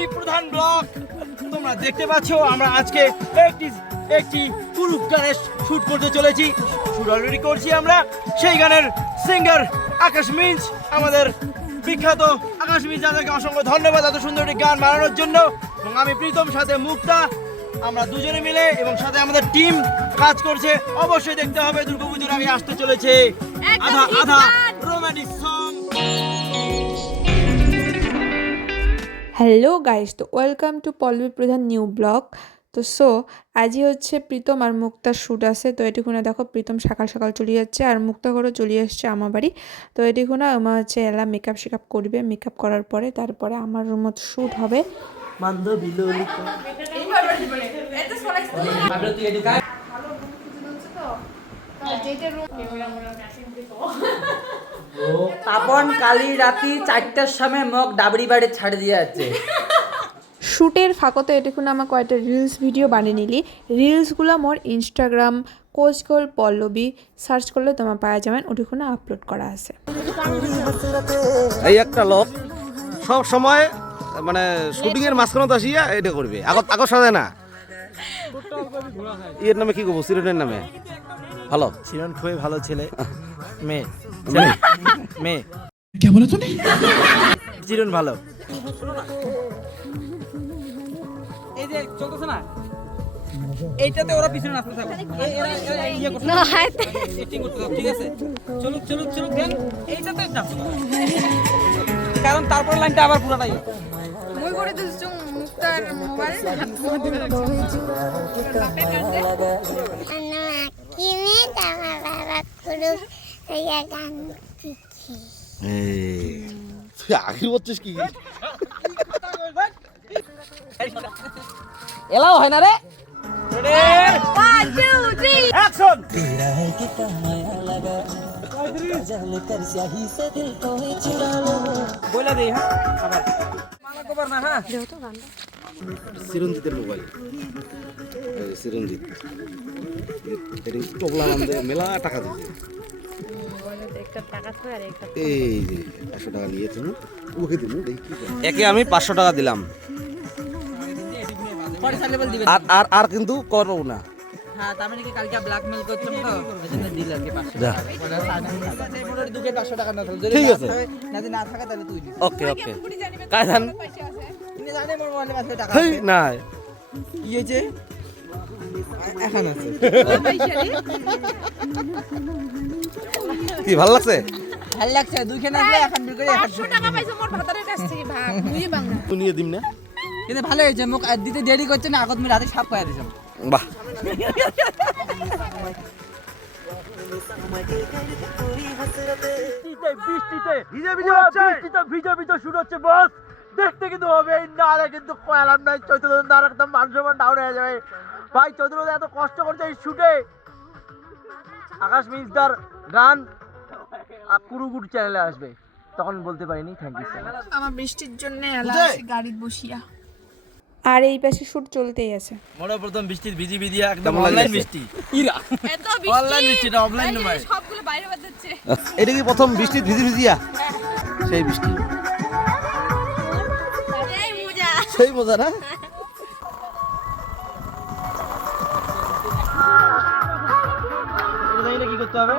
পল্লী প্রধান ব্লগ। তোমরা দেখতে পাচ্ছ আমরা আজকে একটি পুরুষ গানের শুট করতে চলেছি। শুট অলরেডি করছি আমরা। সেই গানের সিঙ্গার আকাশ মিঞ্জ, আমাদের বিখ্যাত আকাশ মিঞ্জ, যাদেরকে অসংখ্য ধন্যবাদ এত সুন্দর একটি গান বানানোর জন্য। এবং আমি প্রীতম, সাথে মুক্তা, আমরা দুজনে মিলে এবং সাথে আমাদের টিম কাজ করছে। অবশ্যই দেখতে হবে, দুর্গাপুজোর আগে আসতে চলেছে আধা আধা রোমান্টিক সং। হ্যালো গাইস, তো ওয়েলকাম টু পল্লবী প্রধান নিউ ব্লগ। তো আজই হচ্ছে প্রীতম আর মুক্তার শ্যুট আছে। তো এটিকুনে দেখো প্রীতম সকাল সকাল চলে যাচ্ছে আর মুক্তা ঘরও চলে আসছে আমার বাড়ি। তো এটিকুনা আমার হচ্ছে এলা মেকআপ শেকআপ করবে, মেকআপ করার পরে তারপরে আমার রুমত শ্যুট হবে। তাপন কালি রাতি 4টার সময় মোক ডাবরি বাড়ি ছাড় দিয়ে যাচ্ছে। শ্যুটের ফাঁকতে এটুকুন আমার কয়েকটা রিলস ভিডিও বানিয়ে নিলি। রিলসগুলো মোর ইনস্টাগ্রাম কোচগোল পল্লবী সার্চ করলে তোমার পাওয়া যাবেন, ওটুকুনে আপলোড করা আছে। এই একটা লোক সব সময় মানে শুটিং এর মাঝখানে আসিয়া এটা করবে, আগত সাজে না। এর নামে কি করবো? চিরনের নামে ভালো, চিরন খুবই ভালো ছেলে। মেয়ে মেয়ে কে বলে তুমি? চিরন ভালো। এই যে চলতেছে না, এইটাতে ওরা পিছনে নাচতে থাকবে, এরা ইয়ে করতে না হাত সেটিং করতে থাকবে, ঠিক আছে? চলুক চলুক চলুক, দেন এইটাতে নাচো, কারণ তারপর লাইনটা আবার পুরাটাই মই করে দিছো মুক্তার মোবাইল হাত মধ্যে বাপের কাছে কিনে টাকা বাবা করুক ইয়া গান দিচ্ছি। তুই আগে বলছিস কি? এলাও হয় না রে। অ্যাকশন। বইলা দেই, হ্যাঁ আবার মালা কবার না, হ্যাঁ চিরঞ্জিতের মোবাইল, চিরঞ্জিত টোপলা নামে মেলা টাকা দিচ্ছে। এই যে 500 টাকা নিয়েছে না, ওকে দিন। একে আমি 500 টাকা দিলাম, পরে সালেবল দিবেন। আর আর কিন্তু করবো না। হ্যাঁ তার মানে কি কালকে ব্ল্যাকমেল করছেন তো, এজন্য দিল আর কি 500 যা। টাকা। এই মোটামুটি দুকে 500 টাকা না থাকলে, ঠিক আছে। যদি না থাকে তাহলে তুই দিস। ওকে ওকে কাজ জান তুমি জানে মোর মোবাইলে 500 টাকা হেই আছে। না কি হয়েছে এখন আছে? কি ভালো লাগছে? ভালো লাগছে, দুইখানে আসলে এখন বিল করে 500 টাকা পাইছো মোর ভাতারের কাছ থেকে, ভাগ বুঝি বাংলা। তুই নিয়ে দিম না? কিন্তু ভালো হয়েছে, মোক দিতে দেরি করছে না, আগত আমি রাতে সাপ পায়া দিলাম। বাহ, বৃষ্টিতে ভিজে ভিজে শুরু হচ্ছে বস। দেখতে কিন্তু হবে, নাহলে কিন্তু কয়ালাম নাই চৈতন্য আর একদম মান সম্মান ডাউন হয়ে যাবে। ভাই চৈতন্য এত কষ্ট করছে এই শুটে। আকাশ মিন্সদার গান কুরুগুট চ্যানেলে আসবে, তখন বলতে পারিনি। Thank you so much. আমার বৃষ্টির জন্য এলা আছে গাড়িতে বসিয়া। আর এই পাশে শ্যুট চলতেই আছে। মোর প্রথম বৃষ্টির ভিজি ভিজিয়া একদম কেমন অনলাইন লাগছে? বৃষ্টি। ইরা এত অনলাইন বৃষ্টি, এটা অফলাইন নয়। সবগুলো বাইরে বাদ দিচ্ছে। এটা কি প্রথম বৃষ্টি ভিজি ভিজিয়া? সেই বৃষ্টি, এই মজা। সেই মজা না? এটা কি করতে হবে?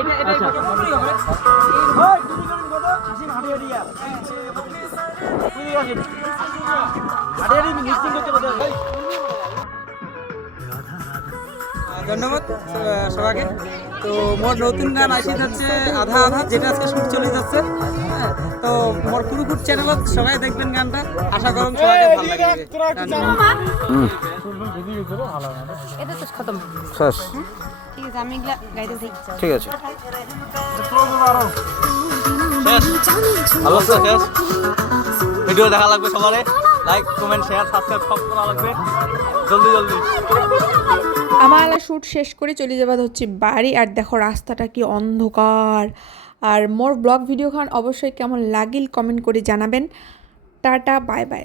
এটা এটা কতই হবে? ওই তুমি কোন কত আসিন হাড়িয়া দিয়া তুমি আসিন হাড়িয়া দি মিক্সিং করতে বলতে হবে। ধন্যবাদ সবাইকে। তো মোর নতুন গান আসি যাচ্ছে আধা আধা, যেটা আজকে শুট চলে যাচ্ছে। হ্যাঁ, তো মোর কুরুকুট চ্যানেলত সবাই দেখবেন গানটা, আশা করুন সবাইকে ভালো লাগবে। এটা তো খতম। শেষ, ঠিক আছে, আমি এগুলা গাইতে থাকি। ঠিক আছে। ভালো লাগছে? শেষ। ভিডিও দেখা লাগবে সবারে, লাইক কমেন্ট শেয়ার সাবস্ক্রাইব সব করা লাগবে, জলদি জলদি। আমার শ্যুট শেষ করে চলে যাবার হচ্ছে বাড়ি। আর দেখো রাস্তাটা কি অন্ধকার। আর মোর ব্লগ ভিডিও খান অবশ্যই কেমন লাগিল কমেন্ট করে জানাবেন। Tata, bye bye.